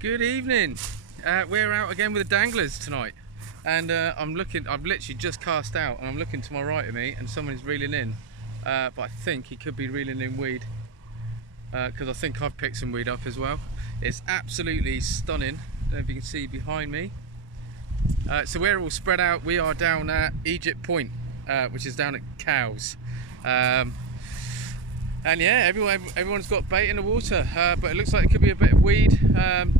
Good evening. We're out again with the Danglers tonight, and I've literally just cast out, and I'm looking to my right of me, and someone's reeling in, but I think he could be reeling in weed, because I think I've picked some weed up as well. It's absolutely stunning. I don't know if you can see behind me. So we're all spread out. We are down at Egypt Point, which is down at Cowes. And yeah, everyone's got bait in the water, but it looks like it could be a bit of weed.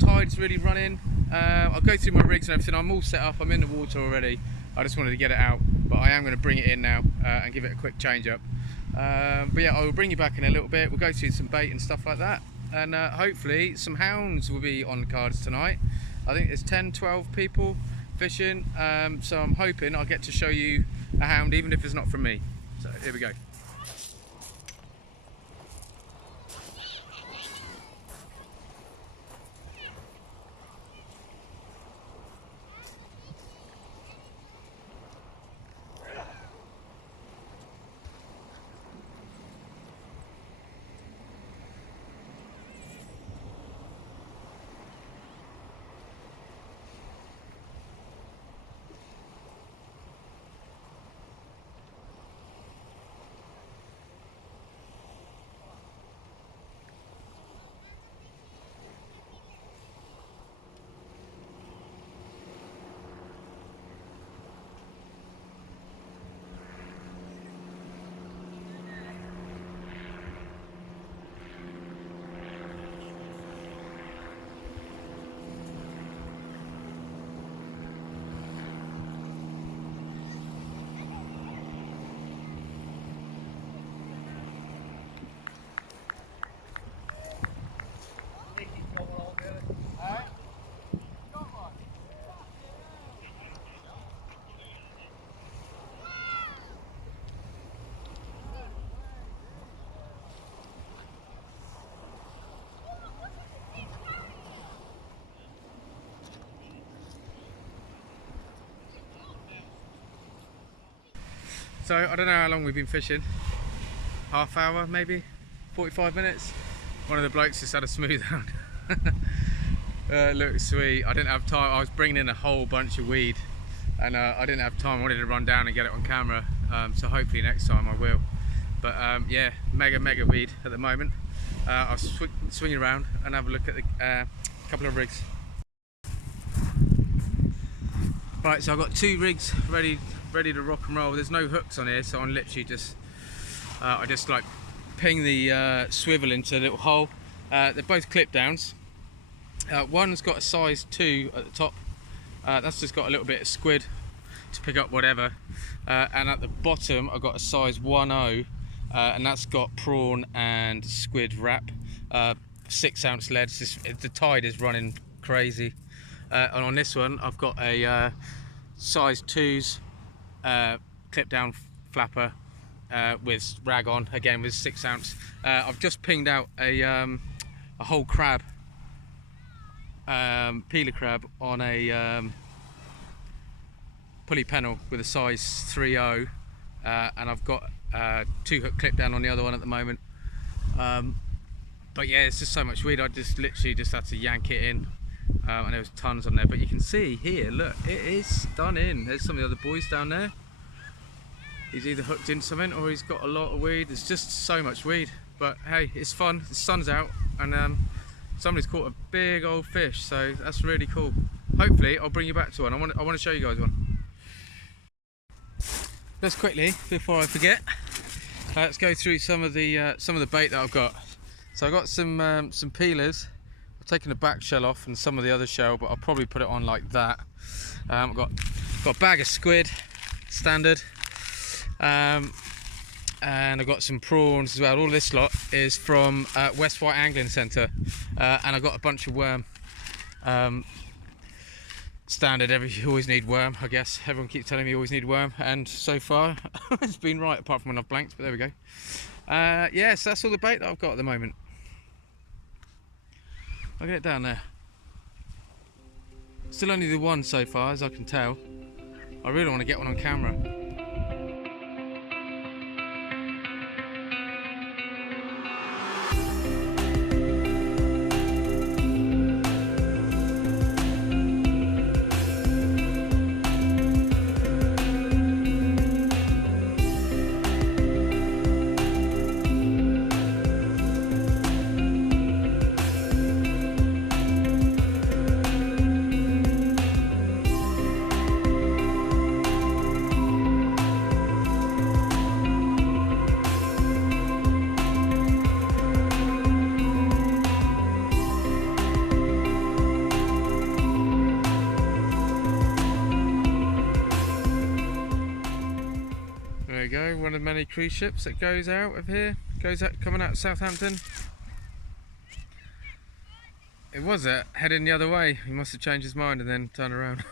Tide's really running. I'll go through my rigs and everything. I'm all set up, I'm in the water already. I just wanted to get it out, but I am going to bring it in now and give it a quick change up. But yeah, I will bring you back in a little bit. We'll go through some bait and stuff like that, and hopefully some hounds will be on the cards tonight. I think there's 10-12 people fishing, so I'm hoping I'll get to show you a hound, even if it's not from me. So here we go. So I don't know how long we've been fishing, half hour maybe, 45 minutes. One of the blokes just had a smooth hound. Looks sweet. I didn't have time, I was bringing in a whole bunch of weed, and I didn't have time. I wanted to run down and get it on camera, so hopefully next time I will. But yeah, mega weed at the moment. I'll swing around and have a look at the couple of rigs. Right, so I've got two rigs ready to rock and roll. There's no hooks on here, so I'm literally just I just like ping the swivel into a little hole. They're both clip downs. One's got a size 2 at the top. That's just got a little bit of squid to pick up whatever, and at the bottom I've got a size 1/0, and that's got prawn and squid wrap. 6 ounce lead. The tide is running crazy. And on this one I've got a size 2's clip down flapper with rag on, again with 6 ounce. I've just pinged out a whole crab, peeler crab, on a pulley pennel with a size 3/0, and I've got 2 hook clip down on the other one at the moment. But yeah, it's just so much weed. I just literally just had to yank it in. And there was tons on there, but you can see here, look, it is stunning. There's some of the other boys down there. He's either hooked in something or he's got a lot of weed. There's just so much weed, but hey, it's fun. The sun's out, and somebody's caught a big old fish, so that's really cool. Hopefully I'll bring you back to one. I want to show you guys one. Just quickly before I forget, let's go through some of the bait that I've got. So I've got some peelers. Taking the back shell off and some of the other shell, but I'll probably put it on like that. I've got a bag of squid, standard, and I've got some prawns as well. All this lot is from West Wight Angling Centre, and I've got a bunch of worm. Standard, you always need worm, I guess. Everyone keeps telling me you always need worm, and so far it's been right, apart from when I've blanked, but there we go. Yeah, so that's all the bait that I've got at the moment. I'll get it down there. Still only the one so far, as I can tell. I really want to get one on camera. many cruise ships that goes out of here, coming out of Southampton. It was heading the other way. He must have changed his mind and then turned around.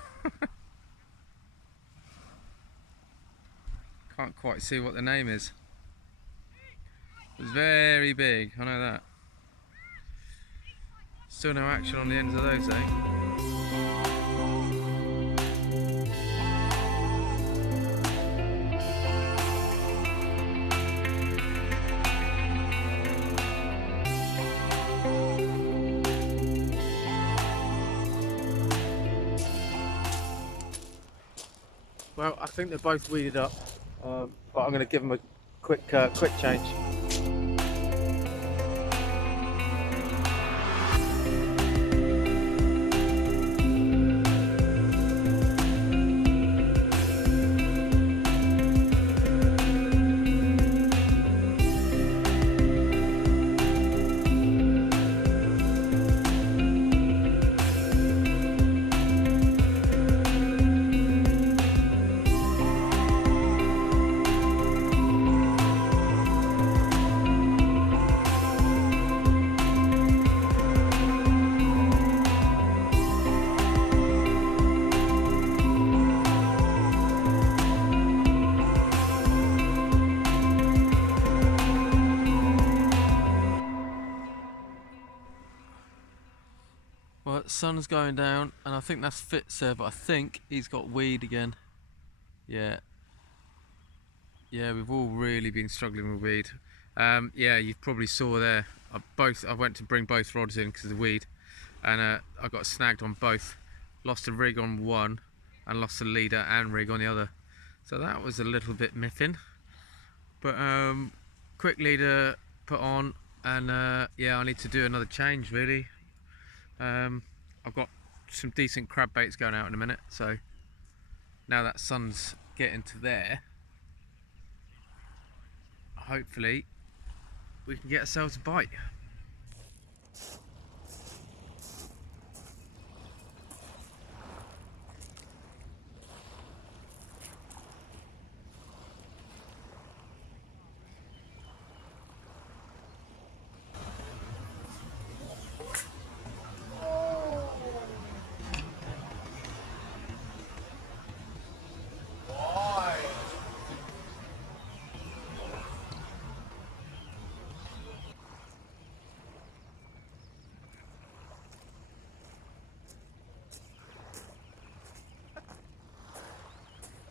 Can't quite see what the name is. It was very big, I know that. Still no action on the ends of those though. Well, I think they're both weeded up, but I'm going to give them a quick change. Well, the sun's going down, and I think that's Fitz there, but I think he's got weed again. Yeah, we've all really been struggling with weed. Yeah, you probably saw there. I went to bring both rods in because of the weed, and I got snagged on both. Lost a rig on one, and lost a leader and rig on the other. So that was a little bit miffing. But quick leader put on, and yeah, I need to do another change really. I've got some decent crab baits going out in a minute, so now that sun's getting to there, hopefully we can get ourselves a bite.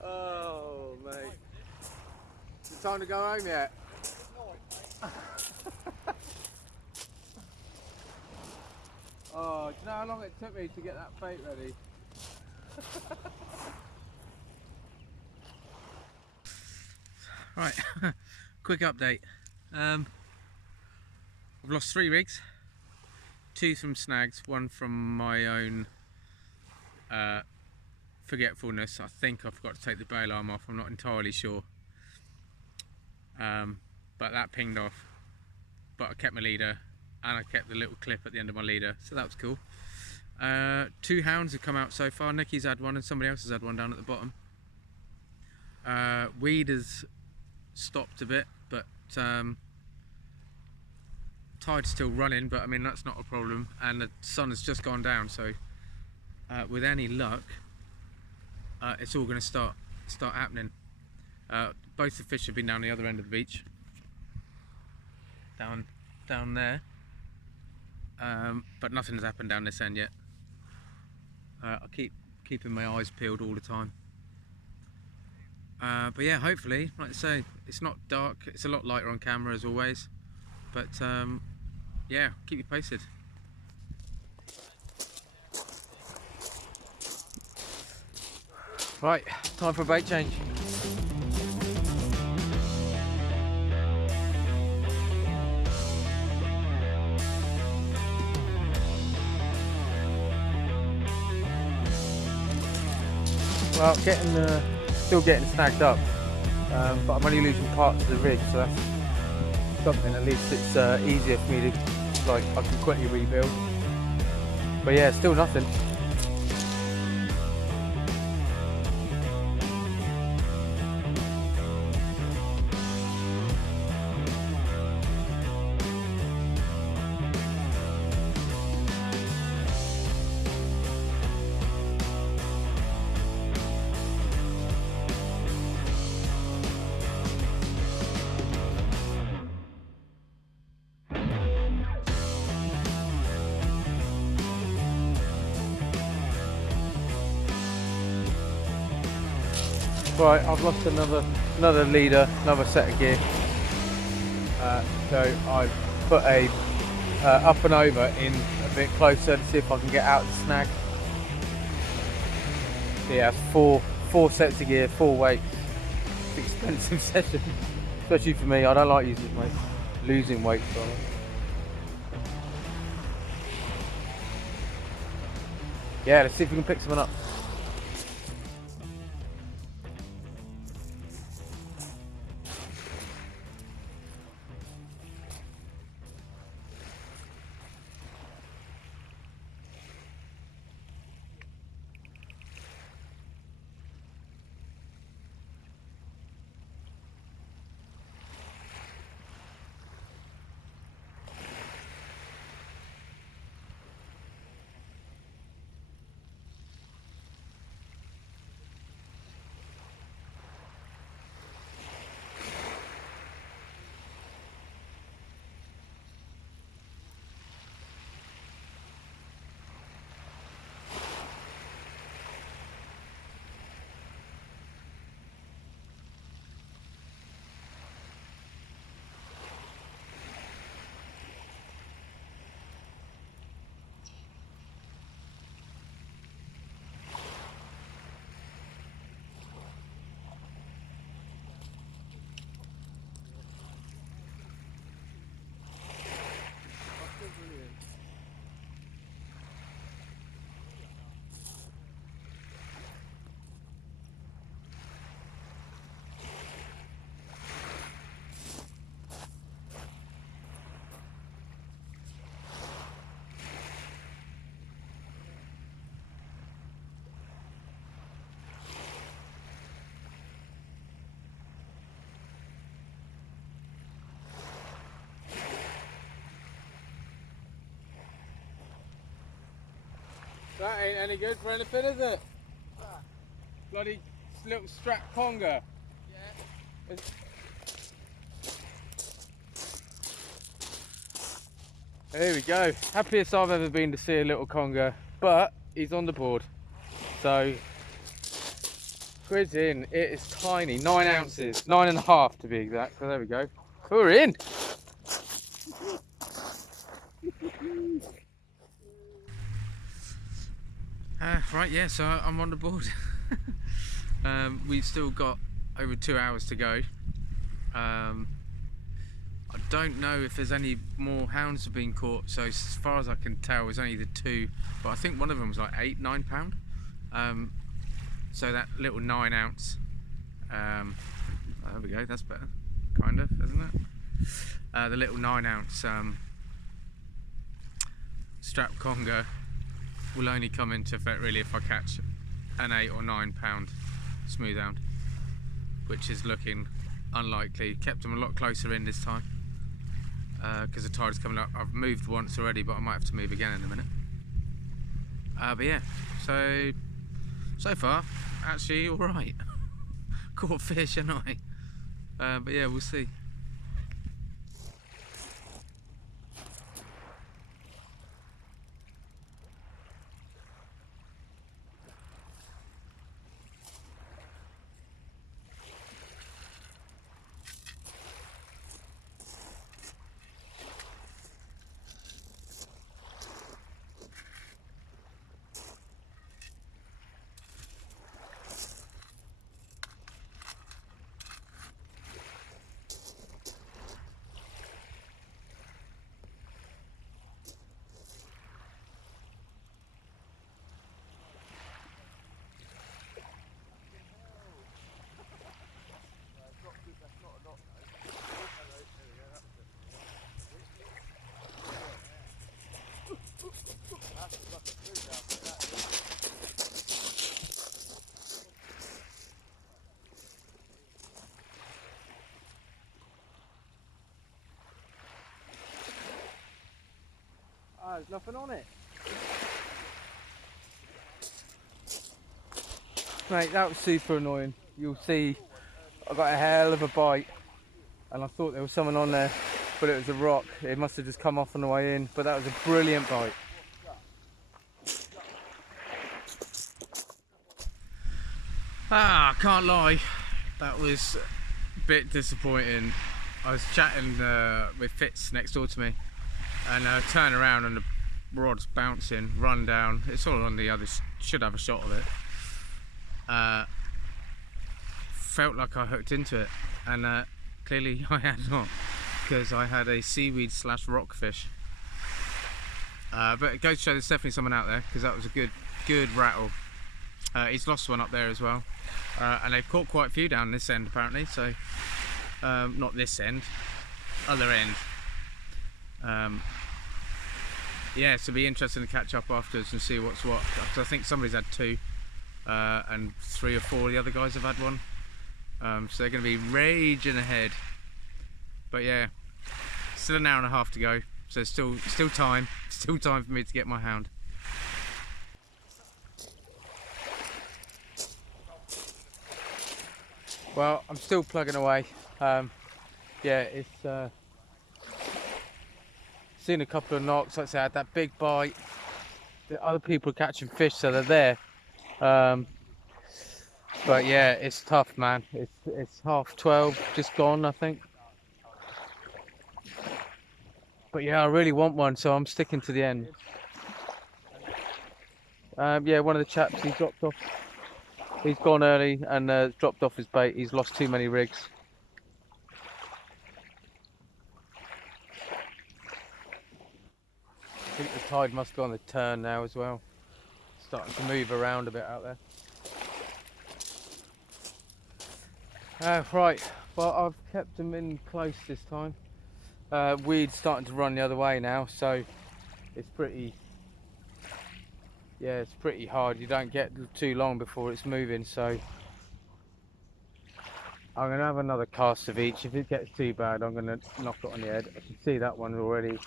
Oh, mate. Is it time to go home yet? Oh, do you know how long it took me to get that bait ready? Right, quick update. I've lost 3 rigs, 2 from Snags, 1 from my own forgetfulness. I think I forgot to take the bail arm off, I'm not entirely sure. But that pinged off. But I kept my leader, and I kept the little clip at the end of my leader, so that was cool. 2 hounds have come out so far. Nicky's had one and somebody else has had one down at the bottom. Weed has stopped a bit, but tide's still running, but I mean that's not a problem, and the sun has just gone down, so with any luck it's all going to start happening. Both the fish have been down the other end of the beach, down there, but nothing has happened down this end yet. I keep keeping my eyes peeled all the time. But yeah, hopefully, like I say, it's not dark, it's a lot lighter on camera as always, but yeah, keep you posted. Right, time for a bait change. Well, still getting snagged up, but I'm only losing parts of the rig, so that's something. At least it's easier for me to, like, I can quickly rebuild. But yeah, still nothing. Right, I've lost another leader, another set of gear. So I've put a up and over in a bit closer to see if I can get out the snag. So yeah, four sets of gear, 4 weights. It's an expensive session, especially for me. I don't like losing weights on it. Yeah, let's see if we can pick someone up. That ain't any good for anything, is it? Bloody little strap conger. Yeah. There we go. Happiest I've ever been to see a little conger, but he's on the board. So, squid's in. It is tiny, 9 ounces, 9.5 to be exact. So there we go. We're in. Right, yeah, so I'm on the board. We've still got over 2 hours to go. I don't know if there's any more hounds have been caught, so as far as I can tell it's only the 2, but I think one of them was like 8-9 pound. So that little 9 ounce, there we go, that's better, kind of, isn't it? The little 9 ounce strap conger will only come into effect really if I catch an 8 or 9 pound smooth hound, which is looking unlikely. Kept them a lot closer in this time because the tide is coming up. I've moved once already, but I might have to move again in a minute. But yeah, so far actually all right. Caught fish and but yeah, we'll see. Oh, there's nothing on it. Mate, that was super annoying. You'll see I got a hell of a bite and I thought there was someone on there, but it was a rock. It must have just come off on the way in, but that was a brilliant bite. Can't lie. That was a bit disappointing. I was chatting with Fitz next door to me, and I turn around and the rod's bouncing, run down. It's all on the other, should have a shot of it. Felt like I hooked into it, and clearly I had not, because I had a seaweed / rockfish. But it goes to show there's definitely someone out there, because that was a good rattle. He's lost one up there as well, and they've caught quite a few down this end apparently. So not this end, other end. Yeah, so it'll be interesting to catch up afterwards and see what's what, because I think somebody's had 2, and 3 or 4 of the other guys have had 1. So they're going to be raging ahead. But yeah, still an hour and a half to go, so still time for me to get my hound. Well, I'm still plugging away. Yeah, it's seen a couple of knocks. Like I said, I had that big bite. The other people are catching fish, so they're there. But yeah, it's tough, man. It's 12:30, just gone, I think. But yeah, I really want one, so I'm sticking to the end. Yeah, one of the chaps, he dropped off. He's gone early and dropped off his bait. He's lost too many rigs. I think the tide must be on the turn now as well. Starting to move around a bit out there. Right, well, I've kept them in close this time. Weed's starting to run the other way now, so it's pretty, yeah, it's pretty hard. You don't get too long before it's moving, so I'm going to have another cast of each. If it gets too bad, I'm going to knock it on the head. I can see that one already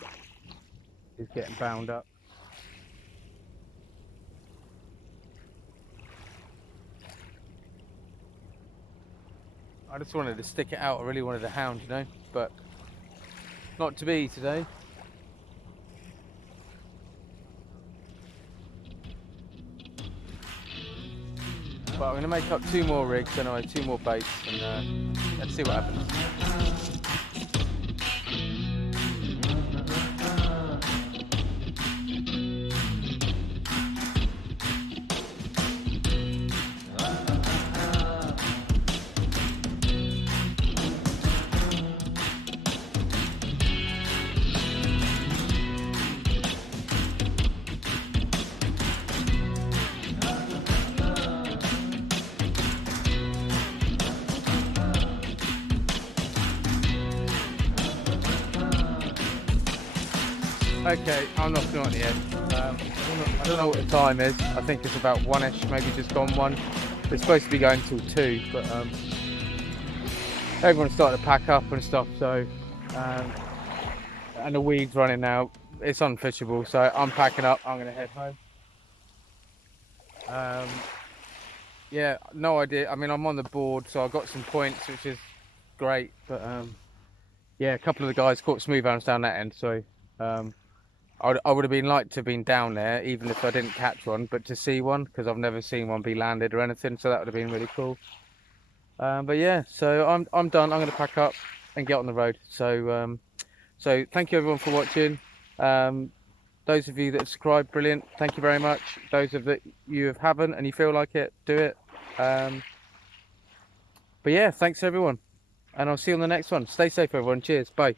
is getting bound up. I just wanted to stick it out. I really wanted a hound, you know, but not to be today. But I'm going to make up 2 more rigs anyway, 2 more baits, and let's see what happens. Okay, I'm knocking on the head. I don't know what the time is. I think it's about 1ish, maybe just gone 1. It's supposed to be going till 2, but everyone's starting to pack up and stuff, so and the weed's running now. It's unfishable, so I'm packing up. I'm going to head home. Yeah, no idea. I mean, I'm on the board, so I got some points, which is great, but yeah, a couple of the guys caught smooth hounds down that end, so I would have been like to have been down there, even if I didn't catch one, but to see one, because I've never seen one be landed or anything, so that would have been really cool. But yeah, so I'm done. I'm going to pack up and get on the road. So so thank you everyone for watching. Those of you that have subscribed, brilliant. Thank you very much. Those of you haven't and you feel like it, do it. But yeah, thanks everyone, and I'll see you on the next one. Stay safe everyone. Cheers. Bye.